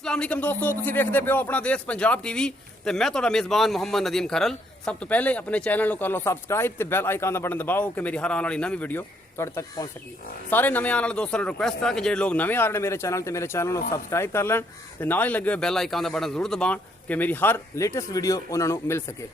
अस्सलाम वालेकुम दोस्तों, तुसीं वेखदे पियो अपना देश पंजाब टीवी ते मैं तुहाडा मेज़बान मुहम्मद नदीम खरल। सब तो पहले अपने चैनल को कर लो सबसक्राइब ते बैल आइकन का बटन दबाओ कि मेरी हर आने वाली नवी वीडियो तुहाडे तक पहुंच सके। सारे नवे आने वाले दोस्तों को रिक्वेस्ट है कि जो लोग नवे आ रहे हैं मेरे चैनल ते मेरे चैनल को सबसक्राइब कर लैन ते नाल ही लगे हुए बैल आइकन का बटन जरूर दबाण कि मेरी हर लेटेस्ट वीडियो उन्होंने मिल सके।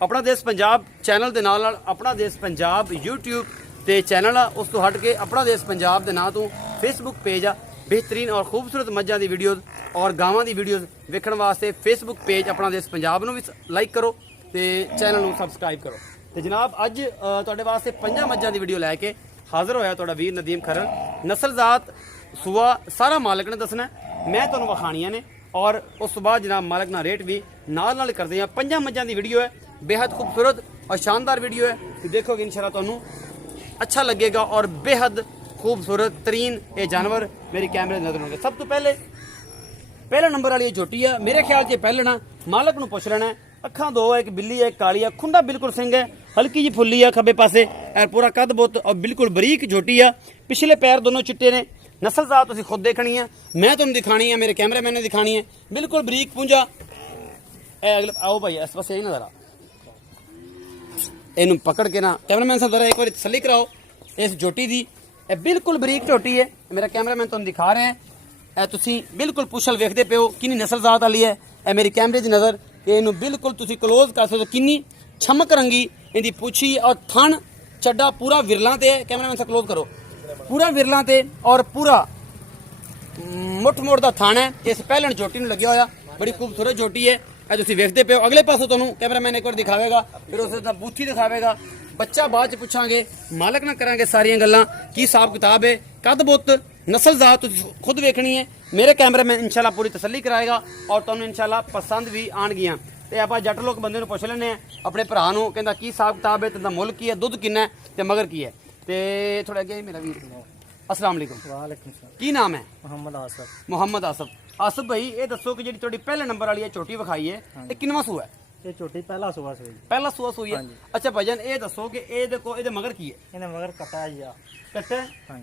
अपना देश पंजाब चैनल के नाल अपना देश पंजाब यूट्यूब ते चैनल आ, उस तो हट के अपना देश पंजाब के नाम तो फेसबुक पेज आ। बेहतरीन और खूबसूरत मज्जां दी वीडियोज़ और गावां दी वीडियोज़ वेखण वास्ते फेसबुक पेज अपना देश पंजाब नूं भी लाइक करो ते चैनल नूं सबसक्राइब करो। ते जनाब अज तुहाडे वास्ते 5 मज्जां दी वीडियो लैके हाज़र होया तुहाडा वीर नदीम खरल। नस्ल जात सूआ सारा मालिक ने दसना, मैं तुहानूं वखाणियां ने और उस बाद जनाब मालिक ना रेट भी नाल करदे आ। 5 मज्जां दी वीडियो है, बेहद खूबसूरत और शानदार वीडियो है। देखोगे इंशाल्लाह तुहानूं अच्छा लगेगा और बेहद खूबसूरत तरीन ये जानवर मेरी कैमरे नजर होंगे। सब तो पहले नंबर वाली ये झोटी है, मेरे ख्याल से पहले ना मालक नूं पुछ लेना है। अखां दो है, एक बिल्ली है एक काली है, खुंडा बिल्कुल सिंह है, हल्की जी फुल्ली है खब्बे पासे और पूरा कद बुत और बिल्कुल बरीक झोटी है। पिछले पैर दोनों चिट्टे ने। नस्ल जात तुसीं खुद देखनी है, मैं तुहानूं दिखानी है, मेरे कैमरामैन ने दिखानी है। बिल्कुल बरीक पुंजा अगले आओ भाई इस पासे ही ना जरा इनू पकड़ के ना कैमरामैन साहब जरा एक बार तसल्ली कराओ इस झोटी दी। बिल्कुल बरीक झोटी है, मेरा कैमरामैन तुहानूं दिखा रहे हैं। तुसीं बिल्कुल पुछल वेखदे पियो किन्नी नस्ल जात वाली है। ए मेरी कैमरे दी नज़र इनू बिल्कुल तुसीं क्लोज कर सकते हो किन्नी छमक रंगी इनकी पुछी और थन चड्डा पूरा विरलां ते है। कैमरामैन साहब क्लोज करो, पूरा विरलां ते और पूरा मुठ मोड़ दा थन है। इस पहलन झोटी नूं लग्या होया, बड़ी खूबसूरत झोटी है। तुसीं वेखदे पियो। अगले पासों तुहानूं कैमरामैन एक बार दिखावेगा, फिर उस दा बूथी दिखावेगा। बच्चा बाद च पुछांगे, मालक ना करांगे सारियां गल्लां की हिसाब किताब है। कद बुत नस्ल जात तुसीं खुद वेखनी है, मेरे कैमरामैन इंशाल्लाह पूरी तसल्ली कराएगा और तुहानूं इंशाल्लाह पसंद भी आणगियां। ते आपां जट लोग बंदे नूं पुछ लैंदे आ अपने भरा नूं, कहंदा की हिसाब किताब है, तुहाडा मुੱਲ की है, दुੱਧ किन्ना है ते मगर की है। ते थोड़ा अगे मेरा वीर अस्सलाम वालेकुम। वालेकुम सलाम। की नाम है? मोहम्मद आसफ। मोहम्मद आसफ। आसफ भाई ये दसो कि जी थोड़ी पहले नंबर वाली झोटी विखाई है, ये किनवा सूआ है? ये छोटी पहला सुबह सुई। पहला सूआ सूई है। अच्छा भाईजान ये दसो कि ये देखो ये मगर की है? इन्हें मगर कटा ही आ। कट्टा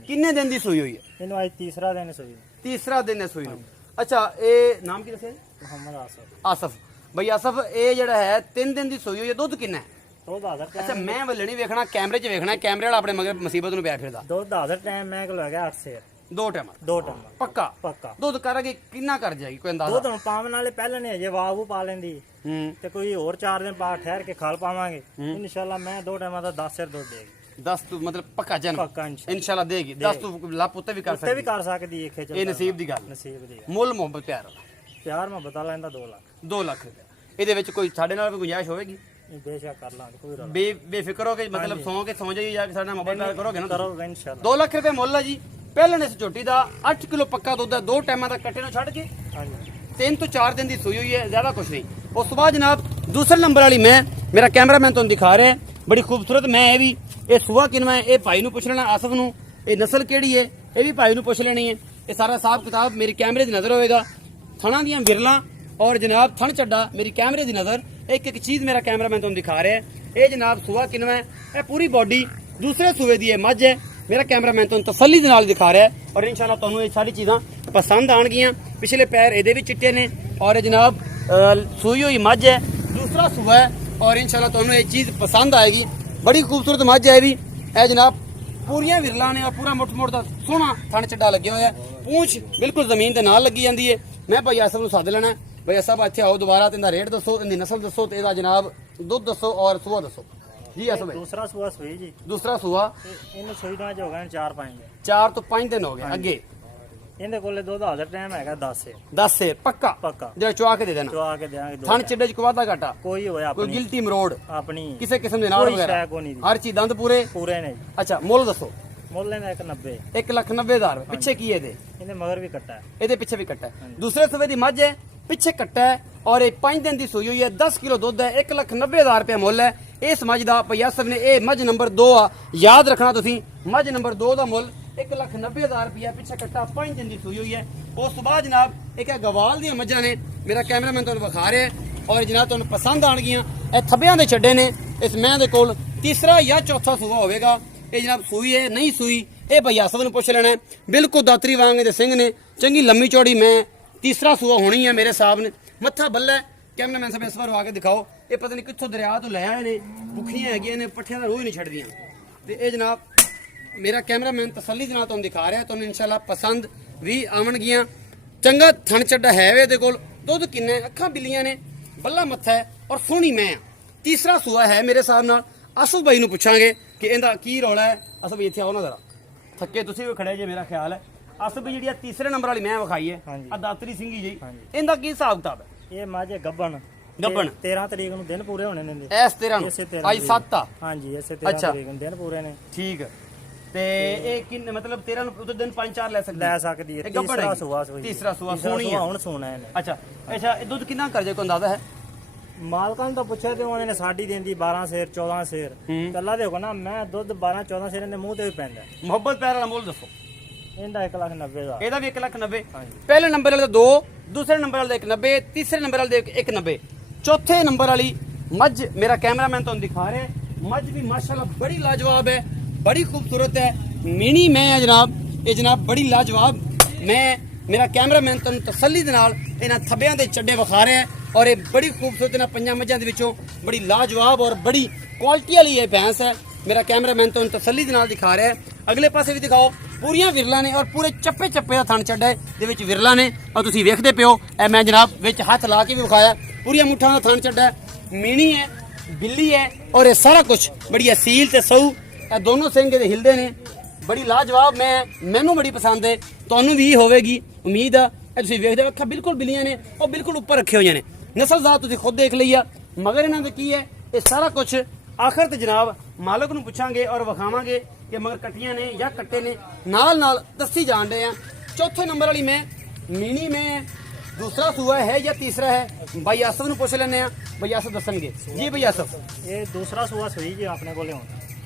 किन्ने दिन दी सूई हुई है? इन्हें आज तीसरा दिन सुई। तीसरा दिन है सूई नूं। अच्छा ये नाम की दसे? मोहम्मद आसफ। आसफ भाई आसफ ये जड़ा है 3 दिन दी सूई हुई है। दुੱਧ किन्ना है? दुੱਧ हाज़र टाइम। अच्छा मैं वल्ले नहीं वेखना, कैमरे च वेखना, कैमरे वाला अपने मगर मुसीबत नूं पिया फिरदा। दुੱਧ हाज़र टाइम मैं को लगा 8 से 2 टाइम 2 टाइम पक्का पक्का। दुੱਧ करागे किन्ना कर जाएगी कोई अंदाजा? दुੱਧ ਹੁਣ ਪਾਵਣ ਵਾਲੇ ਪਹਿਲੇ ਨੇ ਜੇ ਵਾਗੂ ਪਾ ਲੈਂਦੀ ਤੇ ਕੋਈ ਹੋਰ 4 ਦਿਨ ਬਾਅਦ ਠਹਿਰ ਕੇ ਖਾਲ ਪਾਵਾਂਗੇ ਇਨਸ਼ਾਅੱਲਾ ਮੈਂ 2 ਟਾਈਮਾਂ ਦਾ 10 ਸਿਰ ਦੁੱਧ ਦੇਗੀ। 10 तू मतलब पक्का जन्म पक्का इंशाल्लाह देगी। 10 तू लाप उत्ते भी कर ਉੱਤੇ ਵੀ सकती ਕਰ ਸਕਦੀ ਹੈ ਖੇਚ ये नसीब दी गल। ਨਸੀਬ ਦੀ ਮੁੱਲ ਮੁਹੱਬਤ प्यार ਪਿਆਰ ਮੈਂ ਬਤਾ ਲੈਂਦਾ 2 ਲੱਖ 2 ਲੱਖ रुपया। ਇਹਦੇ ਵਿੱਚ ਕੋਈ ਸਾਡੇ ਨਾਲ ਕੋਈ ਗੁੰਜਾਇਸ਼ ਹੋਵੇਗੀ? ਇਹ ਬੇਸ਼ੱਕ ਕਰ ਲਾਂਗੇ ਕੋਈ ਰੌਲਾ ਬੇਫਿਕਰ ਹੋ ਕੇ मतलब ਸੌਂ ਜਾਈਏ ਜਾਂ ਸਾਡੇ ਨਾਲ ਮੁਹੱਬਤ प्यार ਕਰੋਗੇ ना? ਕਰੋਗੇ ਇਨਸ਼ਾਅੱਲਾ। 2 ਲੱਖ रुपए ਮੁੱਲ ਹੈ ਜੀ। ਪਹਿਲਾਂ ਇਸ ਝੋਟੀ ਦਾ 8 ਕਿਲੋ ਪੱਕਾ ਦੁੱਧ ਹੈ, 2 ਟਾਈਮਾਂ ਦਾ ਕੱਟੇ ਨੂੰ ਛੱਡ ਕੇ ਹਾਂਜੀ 3 ਤੋਂ 4 दिन ਦੀ ਸੂਈ ਹੋਈ ਹੈ, ਜ਼ਿਆਦਾ ਕੁਛ ਨਹੀਂ। ਉਸ ਤੋਂ ਬਾਅਦ ਜਨਾਬ दूसरे नंबर वाली मैं मेरा कैमरामैन ਤੁਹਾਨੂੰ दिखा रहा है, बड़ी खूबसूरत मैं है भी। ये सूआ किनवा है ये भाई ਨੂੰ ਪੁੱਛ ਲੈਣਾ आसफ ਨੂੰ, ये नस्ल ਕਿਹੜੀ है ये भी भाई ਨੂੰ ਪੁੱਛ ਲੈਣੀ है। ये सारा हिसाब किताब मेरी कैमरे ਦੀ नज़र होएगा। थणा ਦੀਆਂ ਵਿਰਲਾਂ और जनाब थण ਚੱਡਾ मेरी कैमरे ਦੀ नज़र। एक एक चीज़ मेरा कैमरामैन ਤੁਹਾਨੂੰ दिखा रहा है। ये जनाब सूआ किनवा है, ये पूरी बॉडी दूसरे सूए ਦੀ है मੱਝ है। मेरा कैमरामैन ਤੁਹਾਨੂੰ तसल्ली ਦੇ ਨਾਲ दिखा रहा है और इंशाल्लाह ਤੁਹਾਨੂੰ ਇਹ ਸਾਰੀ ਚੀਜ਼ਾਂ पसंद ਆਣਗੀਆਂ। पिछले पैर ਇਹਦੇ ਵੀ ਚਿੱਟੇ ਨੇ और ये जनाब सूई हुई मੱਝ है, दूसरा सूआ है और इंशाल्लाह ਤੁਹਾਨੂੰ ਇਹ चीज़ पसंद आएगी। बड़ी खूबसूरत मੱਝ है भी। ਇਹ जनाब पूरियां विरलां ने और पूरा मुठ मुठ ਦਾ ਸੋਹਣਾ ਥਣ ਚੱਡਾ ਲੱਗਿਆ ਹੋਇਆ। ਪੂੰਛ ਬਿਲਕੁਲ ਜ਼ਮੀਨ ਦੇ ਨਾਲ ਲੱਗੀ ਜਾਂਦੀ ਹੈ। मैं भाई आसफ ਨੂੰ ਸੱਦ ਲੈਣਾ। भाई आसफ ਇੱਥੇ ਆਓ ਦੁਬਾਰਾ, ਤੇ ਇਹਦਾ ਰੇਟ ਦੱਸੋ, ਇਹਦੀ ਨਸਲ ਦੱਸੋ ਤੇ ਇਹਦਾ ਜਨਾਬ ਦੁੱਧ ਦੱਸੋ और सूआ ਦੱਸੋ जी। आसफ भाई दूसरा सुबह सुई जी। दूसरा सूआ ਇਹਨੂੰ ਸੂਈ ਨਾਲ ਹੋ ਗਏ 4-5 ਦਿਨ। 4 ਤੋਂ 5 दिन हो गए। ਅੱਗੇ ਇਹਦੇ ਕੋਲੇ ਦੁੱਧ ਹਾਜ਼ਰ ਟਾਈਮ ਹੈਗਾ 10 ਸੇ 10 से पक्का ਪੱਕਾ ਜਿਹੜਾ ਚੁਆ ਕੇ ਦੇ ਦੇਣਾ। ਚਵਾ ਕੇ ਦੇਾਂਗੇ ਥਣ ਚੱਡੇ ਚ ਕੋਈ ਵਾਧਾ ਘਾਟਾ ਕੋਈ ਹੋਇਆ ਕੋਈ ਆਪਣੀ ਗਿਲਟੀ ਮਰੋੜ ਆਪਣੀ ਕਿਸੇ ਕਿਸਮ ਦੇ ਨਾਲ ਕੋਈ ਵਗੈਰਾ ਸ਼ੈ ਕੋਈ ਨਹੀਂ ਹਰ ਚੀਜ਼ ਦੰਦ ਪੂਰੇ ਪੂਰੇ ਨੇ ਜੀ। ਅੱਛਾ ਮੁੱਲ ਦੱਸੋ? ਮੁੱਲ ਇਹਦਾ 190 1,90,000 ਪਿੱਛੇ ਕੀ ਇਹਦੇ? ਇਹਦੇ ਮਗਰ ਵੀ ਕੱਟਾ ਹੈ। ਇਹਦੇ ਪਿੱਛੇ ਵੀ ਕੱਟਾ ਹੈ। ਦੂਸਰੇ ਸੂਬੇ ਦੀ ਮੱਝ ਹੈ, ਪਿੱਛੇ ਕੱਟਾ ਹੈ और ਇਹ 5 दिन ਦੀ ਸੂਈ ਹੋਈ ਹੈ। 10 ਕਿਲੋ ਦੁੱਧ ਹੈ। 1,90,000 ਰੁਪਏ ਮੁੱਲ ਹੈ ਇਸ ਮੱਝ ਦਾ। ਭਈ ਆਸਫ ਨੇ ਇਹ ਮੱਝ ਨੰਬਰ 2 ਆ, ਯਾਦ ਰੱਖਣਾ ਤੁਸੀਂ। ਮੱਝ ਨੰਬਰ 2 ਦਾ ਮੁੱਲ 1,90,000 ਰੁਪਏ, ਪਿੱਛੇ ਕੱਟਾ 5 दिन ਦੀ ਸੂਈ ਹੋਈ ਹੈ। ਉਸ ਤੋਂ ਬਾਅਦ ਜਨਾਬ ਇੱਕ ਗਵਾਲ ਦੀਆਂ ਮੱਝਾਂ ਨੇ, ਮੇਰਾ ਕੈਮਰਾਮੈਨ ਤੁਹਾਨੂੰ ਵਿਖਾ ਰਿਹਾ और ਜਨਾਬ ਤੁਹਾਨੂੰ ਪਸੰਦ ਆਣਗੀਆਂ। ਇਹ ਥੱਬਿਆਂ ਦੇ ਛੱਡੇ ਨੇ। ਇਸ ਮੈਂ ਦੇ ਕੋਲ ਤੀਸਰਾ ਜਾਂ ਚੌਥਾ ਸੂਆ ਹੋਵੇਗਾ। ਇਹ ਜਨਾਬ ਸੂਈ ਹੈ ਨਹੀਂ ਸੂਈ ਇਹ ਭਈ ਆਸਫ ਨੂੰ ਪੁੱਛ ਲੈਣਾ। ਬਿਲਕੁਲ ਦਾਤਰੀ ਵਾਂਗੇ ਦੇ ਸਿੰਘ ਨੇ, ਚੰਗੀ ਲੰਮੀ ਚੌੜੀ ਮੈਂ ਤੀਸਰਾ ਸੂਆ ਹੋਣੀ ਹੈ ਮੇਰੇ ਹਿਸਾਬ ਨੇ। ਮੱਥਾ ਬੱਲਾ ਹੈ। ਕੈਮਰਾਮੈਨ ਸਾਹਿਬ ਇਸ ਵਾਰ ਆ ਕੇ ਦਿਖਾਓ। ਇਹ ਪਤਾ ਨਹੀਂ ਕਿੱਥੋਂ ਦਰਿਆ ਤੋਂ ਲੈ ਆਏ ਨੇ, ਭੁੱਖੀਆਂ ਹੈਗੀਆਂ ਨੇ, ਪੱਠਿਆਂ ਦਾ ਰੋਹ ਹੀ ਨਹੀਂ ਛੱਡਦੀਆਂ। ਤੇ ਇਹ ਜਨਾਬ ਮੇਰਾ ਕੈਮਰਾਮੈਨ ਤਸੱਲੀ ਦੇ ਨਾਲ ਤੁਹਾਨੂੰ ਦਿਖਾ ਰਿਹਾ, ਤੁਹਾਨੂੰ ਇਨਸ਼ਾਅੱਲਾ ਪਸੰਦ ਵੀ ਆਵਣਗੀਆਂ। ਚੰਗਾ ਥਣ ਚੱਡਾ ਹੈ ਵੇ ਇਹਦੇ ਕੋਲ। ਦੁੱਧ ਕਿੰਨਾ ਹੈ, ਅੱਖਾਂ ਬਿੱਲੀਆਂ ਨੇ, ਬੱਲਾ ਮੱਥਾ ਹੈ ਔਰ ਸੋਹਣੀ ਮੈਂ। ਤੀਸਰਾ ਸੂਆ ਹੈ ਮੇਰੇ ਹਿਸਾਬ ਨਾਲ। ਆਸੂ ਬਾਈ ਨੂੰ ਪੁੱਛਾਂਗੇ ਕਿ ਇਹਦਾ ਕੀ ਰੌਲਾ ਹੈ। ਆਸੂ ਬਾਈ ਇੱਥੇ ਆਓ ਨਾ ਜ਼ਰਾ, ਥੱਕੇ ਤੁਸੀਂ ਵੀ ਖੜੇ ਜੇ ਮੇਰਾ ਖਿਆਲ ਹੈ। ਆਸੂ ਬਾਈ ਜਿਹੜੀ ਆ ਤੀਸਰੇ ਨੰਬਰ ਵਾਲੀ ਮੈਂ ਵਿਖਾਈ ਹੈ ਆ ਦਾਤਰੀ ਸਿੰਘੀ ਜੀ, ਇਹਦਾ ਕੀ ਹਿਸਾਬ ਕਿਤਾਬ ਹੈ? ਇਹ ਮਾਝੇ ਗੱਬਣ 13 ਤਰੀਕ ਨੂੰ ਦਿਨ ਪੂਰੇ ਹੋਣੇ ਨੇ। ਇਸ 13 ਨੂੰ ਅੱਜ 7 ਆ। ਹਾਂਜੀ ਇਸੇ 13 ਤਰੀਕ ਨੂੰ ਦਿਨ ਪੂਰੇ ਨੇ। ਠੀਕ ਹੈ। ਤੇ ਇਹ ਕਿੰਨੇ ਮਤਲਬ 13 ਨੂੰ ਉਦੋਂ ਦਿਨ 5-4 ਲੈ ਸਕਦੀ ਹੈ। ਤੀਸਰਾ ਸੂਆ ਸੋਹਣੀ ਹੈ। ਹੁਣ ਸੋਣਾ ਇਹਨੇ। ਅੱਛਾ ਇਹ ਦੁੱਧ ਕਿੰਨਾ ਕਰ ਜੇ ਕੋਈ ਅੰਦਾਜ਼ਾ ਹੈ? ਮਾਲਕਾਂ ਤੋਂ ਪੁੱਛਿਆ ਤੇ ਉਹਨਾਂ ਨੇ ਸਾਡੀ ਦਿੰਦੀ 12 ਸੇਰ 14 ਸੇਰ। ਕੱਲਾ ਦੇਖੋ ਨਾ ਮੈਂ ਦੁੱਧ 12-14 ਸੇਰ ਦੇ ਮੂੰਹ ਤੇ ਵੀ ਪੈਂਦਾ। ਮੁਹੱਬਤ ਪਿਆਰ ਵਾਲਾ ਮੁੱਲ ਦੱਸੋ। ਇਹਦਾ 1,90,000 ਦਾ। ਇਹਦਾ ਵੀ 1,90,000। ਪਹਿਲੇ ਨੰਬਰ ਵਾਲੇ ਦਾ 2, ਦੂਸਰੇ ਨੰਬਰ ਵਾਲੇ ਦਾ 1,90,000, ਤੀਸਰੇ ਨੰਬਰ ਵਾਲੇ ਦਾ 1,90,000, ਚੌਥੇ ਨੰਬਰ ਵਾਲੀ ਮੱਝ ਮੇਰਾ ਕੈਮਰਾਮੈਨ ਤੁਹਾਨੂੰ ਦਿਖਾ ਰਿਹਾ। ਮੱਝ ਵੀ ਮਾਸ਼ਾਅੱਲਾ ਬੜੀ ਲਾਜਵਾਬ ਹੈ, ਬੜੀ ਖੂਬਸੂਰਤ ਹੈ। ਮਿਨੀ ਮੈਂ ਹੈ ਜਨਾਬ, ਇਹ ਜਨਾਬ ਬੜੀ ਲਾਜਵਾਬ ਮੈਂ। ਮੇਰਾ ਕੈਮਰਾਮੈਨ ਤੁਹਾਨੂੰ ਤਸੱਲੀ ਦੇ ਨਾਲ ਇਹਨਾਂ ਥੱਬਿਆਂ ਦੇ ਚੱਡੇ ਵਿਖਾ ਰਿਹਾ ਔਰ ਇਹ ਬੜੀ ਖੂਬਸੂਰਤ ਇਹਨਾਂ ਪੰਜਾਂ ਮੱਝਾਂ ਦੇ ਵਿੱਚੋਂ ਬੜੀ ਲਾਜਵਾਬ ਔਰ ਬੜੀ ਕੁਆਲਿਟੀ ਵਾਲੀ ਇਹ ਭੈਂਸ ਹੈ। ਮੇਰਾ ਕੈਮਰਾਮੈਨ ਤੁਹਾਨੂੰ ਤਸੱਲੀ ਦੇ ਨਾਲ ਦਿਖਾ ਰਿਹਾ। ਅਗਲੇ ਪਾਸੇ ਵੀ ਦਿਖਾਓ, ਪੂਰੀਆਂ ਵਿਰਲਾਂ ਨੇ ਔਰ ਪੂਰੇ ਚੱਪੇ ਚੱਪੇ ਦਾ ਥਣ ਚੱਡਾ ਹੈ, ਦੇ ਵਿੱਚ ਵਿਰਲਾਂ ਨੇ ਔਰ ਤੁਸੀਂ ਵੇਖਦੇ ਪਿਓ। ਇਹ ਮੈਂ ਜਨਾਬ ਵਿੱਚ ਹੱਥ ਲਾ ਕੇ ਵੀ ਵਿਖਾਇਆ, ਪੂਰੀਆਂ ਮੁੱਠਾਂ ਦਾ ਥਣ ਚੱਡਾ ਹੈ। ਮੀਣੀ ਹੈ, ਬਿੱਲੀ ਹੈ ਔਰ ਇਹ ਸਾਰਾ ਕੁਝ ਬੜੀ ਅਸੀਲ ਤੇ ਸਹੂ। ਇਹ ਦੋਨੋਂ ਸਿੰਘ ਇਹਦੇ ਹਿਲਦੇ ਨੇ, ਬੜੀ ਲਾਜਵਾਬ ਮੈਂ, ਮੈਨੂੰ ਬੜੀ ਪਸੰਦ ਹੈ, ਤੁਹਾਨੂੰ ਵੀ ਹੋਵੇਗੀ ਉਮੀਦ ਆ। ਇਹ ਤੁਸੀਂ ਵੇਖਦੇ ਹੋ ਅੱਖਾਂ ਬਿਲਕੁਲ ਬਿੱਲੀਆਂ ਨੇ, ਉਹ ਬਿਲਕੁਲ ਉੱਪਰ ਰੱਖੇ ਹੋਈਆਂ ਨੇ। ਨਸਲਜ਼ਾਤ ਤੁਸੀਂ ਖੁਦ ਦੇਖ ਲਈ ਆ। ਮਗਰ ਇਹਨਾਂ ਦਾ ਕੀ ਹੈ, ਇਹ ਸਾਰਾ ਕੁਝ ਆਖਰ ਤੇ ਜਨਾਬ ਮਾਲਕ ਨੂੰ ਪੁੱਛਾਂਗੇ ਔਰ ਵਿਖਾਵਾਂਗੇ ਕਿ ਮਗਰ ਕੱਟੀਆਂ ਨੇ ਜਾਂ ਕੱਟੇ ਨੇ, ਨਾਲ ਦੱਸੀ ਜਾਣ ਰਹੇ ਆ। ਚੌਥੇ ਨੰਬਰ ਵਾਲੀ ਮੈਂ ਮੀਣੀ ਮੈਂ, ਦੂਸਰਾ ਸੂਆ ਹੈ ਜਾਂ ਤੀਸਰਾ ਹੈ, ਬਾਈ ਆਸਫ ਨੂੰ ਪੁੱਛ ਲੈਣੇ ਆ। ਬਾਈ ਆਸਫ ਦੱਸਣਗੇ ਜੀ। ਬਾਈ ਆਸਫ ਇਹ ਦੂਸਰਾ ਸੂਆ ਸੂਈ ਜੀ ਆਪਣੇ ਕੋਲੇ ਹੁਣ।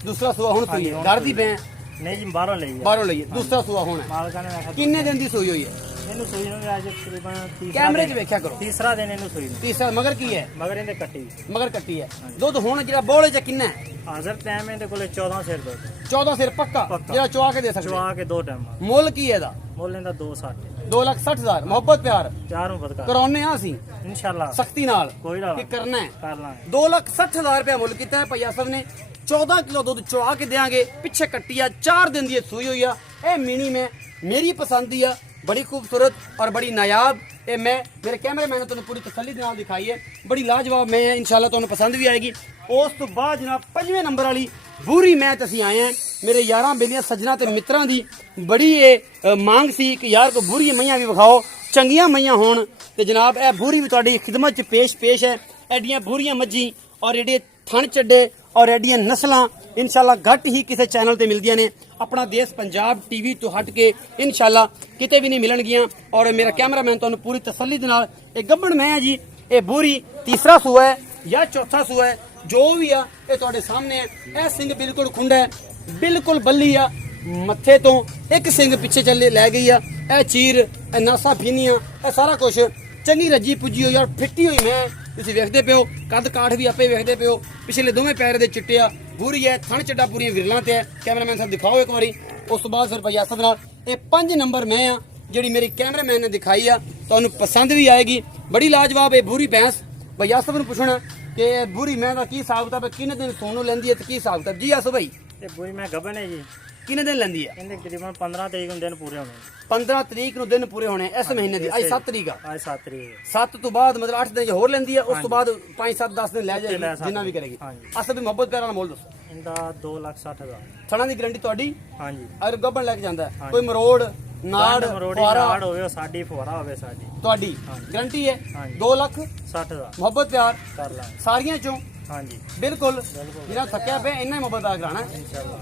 ਦੂਸਰਾ ਸੂਆ ਹੁਣ ਸੂਈ ਹੈ, ਡਰ ਦੀ ਪੈ ਨਹੀਂ ਜੀ ਬਾਹਰੋਂ ਲਈ ਹੈ। ਬਾਹਰੋਂ ਲਈਏ, ਦੂਸਰਾ ਸੂਆ ਹੋਣਾ। ਮਾਲਕਾਂ ਨੇ ਆਖਿਆ ਕਿੰਨੇ ਦਿਨ ਦੀ ਸੂਈ ਹੋਈ ਹੈ? ਇਹਨੂੰ ਸੂਈ ਨੂੰ ਅੱਜ ਤਕਰੀਬਨ ਕੈਮਰੇ 'ਚ ਵੇਖਿਆ ਕਰੋ। ਤੀਸਰਾ ਦਿਨ ਇਹਨੂੰ ਸੂਈ ਨੂੰ। ਤੀਸਰਾ ਮਗਰ ਕੀ ਹੈ? ਮਗਰ ਇਹਦੇ ਕੱਟੀ। ਮਗਰ ਕੱਟੀ ਹੈ। ਦੁੱਧ ਹੁਣ ਜਿਹੜਾ ਬੋਲੇ 'ਚ ਕਿੰਨਾ ਹੈ? ਹਾਜ਼ਰ ਟਾਈਮ ਇਹਦੇ ਕੋਲੇ 14 ਸਿਰ ਦੁੱਧ। 14 ਸਿਰ ਪੱਕਾ ਜਿਹੜਾ ਚਵਾ ਕੇ ਦੇ ਸਕਦੇ। ਚਵਾ ਕੇ 2 ਟਾਈਮ। ਮੁੱਲ ਕੀ ਹੈ ਇਹਦਾ? ਮੁੱਲ ਇਹਦਾ 2,60,000। 2,60,000। ਮੁਹੱਬਤ ਪਿਆਰ ਚਾਰੋਂ ਬਦਕਾ ਕਰਾਉਨੇ ਆ ਅਸੀਂ ਇਨਸ਼ਾਅੱਲਾ ਸਖਤੀ ਨਾਲ। ਕੋਈ ਨਾ ਕੀ ਕਰਨਾ ਹੈ? ਕਰ ਲਾਂਗੇ। 2,60,000 ਰੁਪਏ ਮੁੱਲ ਕੀਤਾ ਹੈ ਭਾਈ ਆਸਫ ਨੇ। 14 ਕਿਲੋ ਦੁੱਧ ਚਵਾ ਕੇ ਦੇਾਂਗੇ। ਪਿੱਛੇ ਕੱਟੀ ਆ, 4 ਦਿਨ ਦੀ ਸੂਈ ਹੋਈ ਆ। ਇਹ ਮਿਨੀ ਮੈਂ ਮੇਰੀ ਪਸੰਦ ਦੀ ਆ, ਬੜੀ ਖੂਬਸੂਰਤ ਔਰ ਬੜੀ ਨਾਯਾਬ। ਇਹ ਮੈਂ ਮੇਰੇ ਕੈਮਰਾਮੈਨ ਨੇ ਤੁਹਾਨੂੰ ਪੂਰੀ ਤਸੱਲੀ ਦੇ ਨਾਲ ਦਿਖਾਈ ਹੈ, ਬੜੀ ਲਾਜਵਾਬ ਮੈਂ ਹੈ। ਇਨਸ਼ਾਅੱਲਾ ਤੁਹਾਨੂੰ ਪਸੰਦ ਵੀ ਆਏਗੀ। ਉਸ ਤੋਂ ਬਾਅਦ ਜਨਾਬ 5ਵੇਂ ਨੰਬਰ ਵਾਲੀ ਬੂਰੀ ਮੈਂ ਤੇ ਅਸੀਂ ਆਏ ਆ। ਮੇਰੇ ਯਾਰਾਂ ਬੇਲੀਆਂ ਸੱਜਣਾ ਤੇ ਮਿੱਤਰਾਂ ਦੀ ਬੜੀ ਇਹ ਮੰਗ ਸੀ ਕਿ ਯਾਰ ਕੋ ਬੂਰੀ ਮਈਆਂ ਵੀ ਵਿਖਾਓ, ਚੰਗੀਆਂ ਮਈਆਂ ਹੋਣ। ਤੇ ਜਨਾਬ ਇਹ ਬੂਰੀ ਵੀ ਤੁਹਾਡੀ ਖਿਦਮਤ 'ਚ ਪੇਸ਼ ਹੈ। ਐਡੀਆਂ ਬੂਰੀਆਂ ਮੱਝੀ ਔਰ ਐਡੇ ਥਣ ਚੱਡੇ ਔਰ ਐਡੀਆਂ ਨਸਲਾਂ ਇਨਸ਼ਾਅੱਲਾ ਘੱਟ ਹੀ ਕਿਸੇ ਚੈਨਲ ਤੇ ਮਿਲਦੀਆਂ ਨੇ। ਆਪਣਾ ਦੇਸ਼ ਪੰਜਾਬ ਟੀਵੀ ਤੋਂ ਹਟ ਕੇ ਇਨਸ਼ਾਅੱਲਾ ਕਿਤੇ ਵੀ ਨਹੀਂ ਮਿਲਣਗੀਆਂ। ਔਰ ਮੇਰਾ ਕੈਮਰਾਮੈਨ ਤੁਹਾਨੂੰ ਪੂਰੀ ਤਸੱਲੀ ਦੇ ਨਾਲ ਇਹ ਗੱਭਣ ਮੈਂ ਹੈ ਜੀ। ਇਹ ਬੂਰੀ ਤੀਸਰਾ ਸੂਆ ਹੈ ਜਾਂ ਚੌਥਾ ਸੂਆ ਹੈ, ਜੋ ਵੀ ਆ ਇਹ ਤੁਹਾਡੇ ਸਾਹਮਣੇ ਹੈ। ਇਹ ਸਿੰਘ ਬਿਲਕੁਲ ਖੁੰਡਾ ਹੈ, ਬਿਲਕੁਲ ਬੱਲੀ ਆ। ਮੱਥੇ ਤੋਂ ਇੱਕ ਸਿੰਘ ਪਿੱਛੇ ਚੱਲੇ ਲੈ ਗਈ ਆ। ਇਹ ਚੀਰ, ਇਹ ਨਾਸਾ ਫੀਨੀਆਂ, ਇਹ ਸਾਰਾ ਕੁਝ ਚੰਗੀ ਰੱਜੀ ਪੁੱਜੀ ਹੋਈ ਔਰ ਫਿੱਟੀ ਹੋਈ ਮੈਂ। ਤੁਸੀਂ ਵੇਖਦੇ ਪਿਓ, ਕੱਦ ਕਾਠ ਵੀ ਆਪੇ ਵੇਖਦੇ ਪਿਓ। ਪਿਛਲੇ ਦੋਵੇਂ ਪੈਰ ਦੇ ਚਿੱਟੇ ਆ, ਬੂਰੀ ਹੈ, ਥਣ ਚੱਡਾ ਪੂਰੀਆਂ ਵਿਰਲਾਂ ਤੇ ਹੈ। ਕੈਮਰਾਮੈਨ ਸਾਹਿਬ ਦਿਖਾਓ ਇੱਕ ਵਾਰੀ। ਉਸ ਤੋਂ ਬਾਅਦ ਫਿਰ ਭਾਈ ਆਸਦ ਨਾਲ ਇਹ 5 ਨੰਬਰ ਮੈਂ ਆ ਜਿਹੜੀ ਮੇਰੀ ਕੈਮਰਾਮੈਨ ਨੇ ਦਿਖਾਈ ਆ, ਤੁਹਾਨੂੰ ਪਸੰਦ ਵੀ ਆਏਗੀ। ਬੜੀ ਲਾਜਵਾਬ ਇਹ ਬੂਰੀ ਭੈਂਸ। ਭਾਈ ਆਸਦ ਨੂੰ ਪੁੱਛਣਾ ਕਿ ਬੂਰੀ ਮੈਂ ਦਾ ਕੀ ਹਿਸਾਬ ਕਿਤਾਬ ਹੈ, ਕਿੰਨੇ ਦਿਨ ਸੋਨ ਨੂੰ ਲੈਂਦੀ ਹੈ ਤੇ ਕੀ ਹਿਸਾਬ ਕਿਤਾਬ? ਜੀ ਆਸਦ ਭਾਈ ਇਹ ਬੂਰੀ ਮੈਂ ਗੱਭਣ ਹੈ ਜੀ। ਕਿੰਨੇ ਦਿਨ ਲੈਂਦੀ ਹੈ? ਇਹਦੇ ਤਕਰੀਬਨ 15 ਤਰੀਕ ਨੂੰ ਦਿਨ ਪੂਰੇ ਹੋਣੇ। 15 ਤਰੀਕ ਨੂੰ ਦਿਨ ਪੂਰੇ ਹੋਣੇ ਇਸ ਮਹੀਨੇ ਦੀ। ਅੱਜ 7 ਤਰੀਕ ਆ। ਅੱਜ 7 ਤਰੀਕ। 7 ਤੋਂ ਬਾਅਦ ਮਤਲਬ 8 ਦਿਨ ਹੋਰ ਲੈਂਦੀ ਹੈ। ਉਸ ਤੋਂ ਬਾਅਦ 5-7-10 ਦਿਨ ਲੈ ਜਾਏਗੀ, ਜਿੰਨਾ ਵੀ ਕਰੇਗੀ। ਅਸਲ ਵੀ ਮੁਹੱਬਤ ਪਿਆਰ ਨਾਲ ਮੁੱਲ ਦੱਸੋ। ਇਹਦਾ 2,60,000। ਥਣਾ ਦੀ ਗਰੰਟੀ ਤੁਹਾਡੀ? ਹਾਂਜੀ। ਅਗਰ ਗੱਬਣ ਲੈ ਕੇ ਜਾਂਦਾ ਹੈ, ਕੋਈ ਮਰੋੜ ਨਾੜ ਫੁਆਰਾ ਹੋਵੇ, ਸਾਡੀ ਫੁਆਰਾ ਹੋਵੇ, ਸਾਡੀ ਤੁਹਾਡੀ ਗਰੰਟੀ ਹੈ। 2,60,000 ਮੁਹੱਬਤ ਪਿਆਰ ਕਰ ਲਾਂਗੇ ਸਾਰੀਆਂ ਚੋਂ। ਹਾਂਜੀ ਬਿਲਕੁਲ। ਜਿਹੜਾ ਥੱਕਿਆ ਪਿਆ ਇੰਨਾ ਹੀ ਮੁਹੱਬਤ ਆ ਕਰਾਣਾ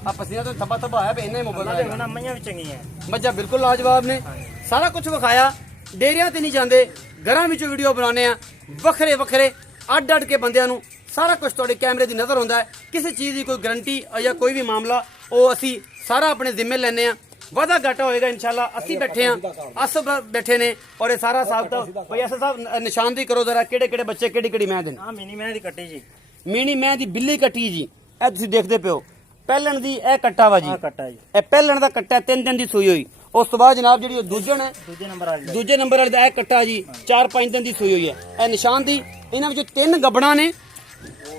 ਆ। ਪਸੀਨਾ ਤੋਂ ਥੱਬਾ ਥੱਬਾ ਆਇਆ ਪਿਆ, ਇੰਨਾ ਹੀ ਮੁਹੱਬਤ ਆ। ਦੇਖੋ ਨਾ ਮਈਆਂ ਵੀ ਚੰਗੀਆਂ। ਮੱਝਾਂ ਬਿਲਕੁਲ ਲਾਜਵਾਬ ਨੇ। ਸਾਰਾ ਕੁਝ ਵਿਖਾਇਆ। ਡੇਰਿਆਂ ਤੇ ਨਹੀਂ ਜਾਂਦੇ, ਘਰਾਂ ਵਿੱਚੋਂ ਵੀਡੀਓ ਬਣਾਉਂਦੇ ਆ, ਵੱਖਰੇ ਵੱਖਰੇ ਅੱਡ ਅੱਡ ਕੇ ਬੰਦਿਆਂ ਨੂੰ ਸਾਰਾ ਕੁਝ ਤੁਹਾਡੇ ਕੈਮਰੇ ਦੀ ਨਜ਼ਰ ਆਉਂਦਾ ਹੈ। ਕਿਸੇ ਚੀਜ਼ ਦੀ ਕੋਈ ਗਰੰਟੀ ਜਾਂ ਕੋਈ ਵੀ ਮਾਮਲਾ ਉਹ ਅਸੀਂ ਸਾਰਾ ਆਪਣੇ ਜ਼ਿੰਮੇ ਲੈਂਦੇ ਆ। ਵਾਧਾ ਘਾਟਾ ਹੋਏਗਾ ਇਨਸ਼ਾਅੱਲਾ। ਅਸੀਂ ਬੈਠੇ ਆ, ਅਸਬ ਬੈਠੇ ਨੇ ਔਰ ਇਹ ਸਾਰਾ ਹਿਸਾਬ ਤਾਂ ਭਾਈ ਅਸਲ ਸਾਹਿਬ ਨਿਸ਼ਾਨਦੇਹੀ ਕਰੋ ਜ਼ਰਾ, ਕਿਹੜੇ ਕਿਹੜੇ ਬੱਚੇ ਕਿਹੜੀ ਕਿਹੜੀ ਮੈਂ ਦੇ। ਆ ਮਿਨੀ ਮੈਂ ਦੀ ਕੱਟੀ ਜੀ। ਮੀਣੀ ਮੈਂ ਦੀ ਬਿੱਲੀ ਕੱਟੀ ਜੀ। ਇਹ ਤੁਸੀਂ ਦੇਖਦੇ ਪਿਓ ਪਹਿਲਣ ਦੀ ਇਹ ਕੱਟਾ ਵਾ ਜੀ। ਕੱਟਾ ਜੀ। ਇਹ ਪਹਿਲਣ ਦਾ ਕੱਟਾ 3 ਦਿਨ ਦੀ ਸੂਈ ਹੋਈ ਉਸ ਤੋਂ ਬਾਅਦ ਜਨਾਬ ਜਿਹੜੀ ਉਹ ਦੂਜਣ ਹੈ, ਦੂਜੇ ਨੰਬਰ ਵਾਲੀ ਦਾ ਦੂਜੇ ਨੰਬਰ ਵਾਲੇ ਦਾ ਇਹ ਕੱਟਾ ਜੀ 4-5 ਦਿਨ ਦੀ ਸੂਈ ਹੋਈ ਹੈ, ਇਹ ਨਿਸ਼ਾਨ ਦੀ। ਇਹਨਾਂ ਵਿੱਚੋਂ 3 ਗੱਬੜਾਂ ਨੇ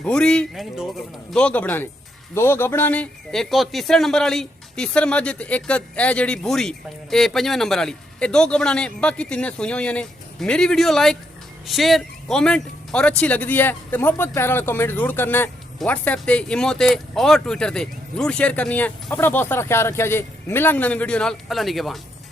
ਬੂਰੀ, ਨਹੀਂ ਦੋ ਕੁ ਬਣਾ 2 ਗੱਬੜਾਂ ਨੇ, 2 ਗੱਬੜਾਂ ਨੇ, ਇੱਕ ਉਹ ਤੀਸਰੇ ਨੰਬਰ ਵਾਲੀ ਤੀਸਰ ਮੱਝ ਤੇ ਇੱਕ ਇਹ ਜਿਹੜੀ ਬੂਰੀ ਇਹ 5ਵੇਂ ਨੰਬਰ ਵਾਲੀ, ਇਹ 2 ਗੱਬੜਾਂ ਨੇ, ਬਾਕੀ ਤਿੰਨੇ ਸੂਈਆਂ ਹੋਈਆਂ ਨੇ। ਮੇਰੀ ਵੀਡੀਓ ਲਾਈਕ शेयर कमेंट और अच्छी लगती है तो मोहब्बत प्यार वाला कमेंट जरूर करना है। व्हाट्सएप ते इमो ते और ट्विटर ते जरूर शेयर करनी है। अपना बहुत सारा ख्याल रखिया जे। मिलांगे नवी वीडियो नाल। अल्लाह निगहबान।